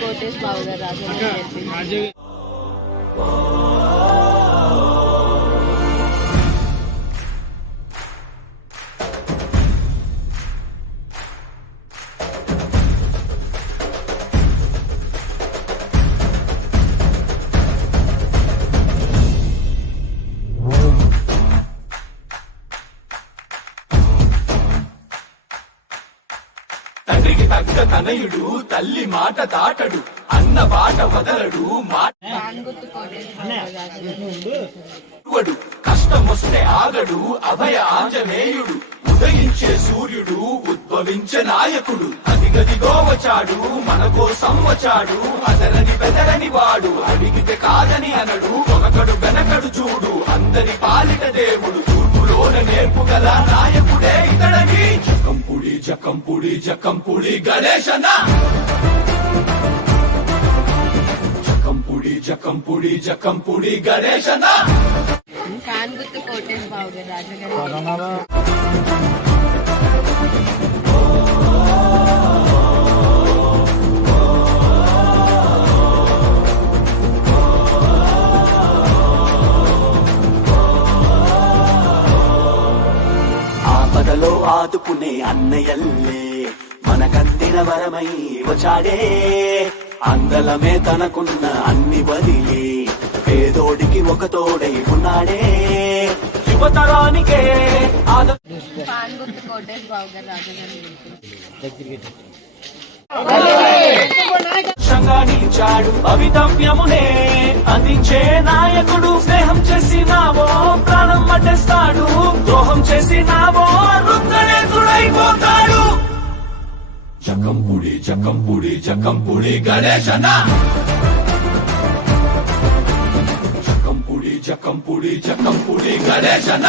కోటేష్ బాబు గారు రాజు తండ్రికి తగ్గ తనయుడు తల్లి మాట తాటడు అన్న బాట వదలడు మాట కష్టమొస్తే ఆగడు అభయ ఆంజనేయుడు ఉదయించే సూర్యుడు ఉద్భవించే నాయకుడు అదిగదిగో వచ్చాడు మన కోసం వచ్చాడు అదరని బెదరని వాడు అడిగితే కాదని అనడు ఒకడు వెనకడు చూడు అందరి పాలిట దేవుడు తూర్పులోన నేర్పు గల నాయకుడు. ಜಕ್ಕಂಪುಡಿ ಜಕ್ಕಂಪುಡಿ ಗಣೇಶನ ಜಕ್ಕಂಪುಡಿ ಜಕ್ಕಂಪುಡಿ ಜಕ್ಕಂಪುಡಿ ಗಣೇಶನ ಕಾನ್ಗುತ್ತು ಕೋಟೆ ಬಾವುಗೆ ರಾಜಗಡ బాబు ఆదుకునే అన్నయల్లే మనకందిన వరమై వచ్చాడే. అందలమే తనకున్న అన్ని వదిలి పేదోడికి ఒక తోడై ఉన్నాడే. యువతరానికే నిలిచాడు అవితవ్యమునే అందించే నాయకుడు స్నేహం చేసినావో ప్రాణం మట్టేస్తాడు ద్రోహం చేసినావో చకంపుడి చకంపుడి చకంపుడి గణేశన? చకంపుడి చకంపుడి చకంపుడి గణేశన?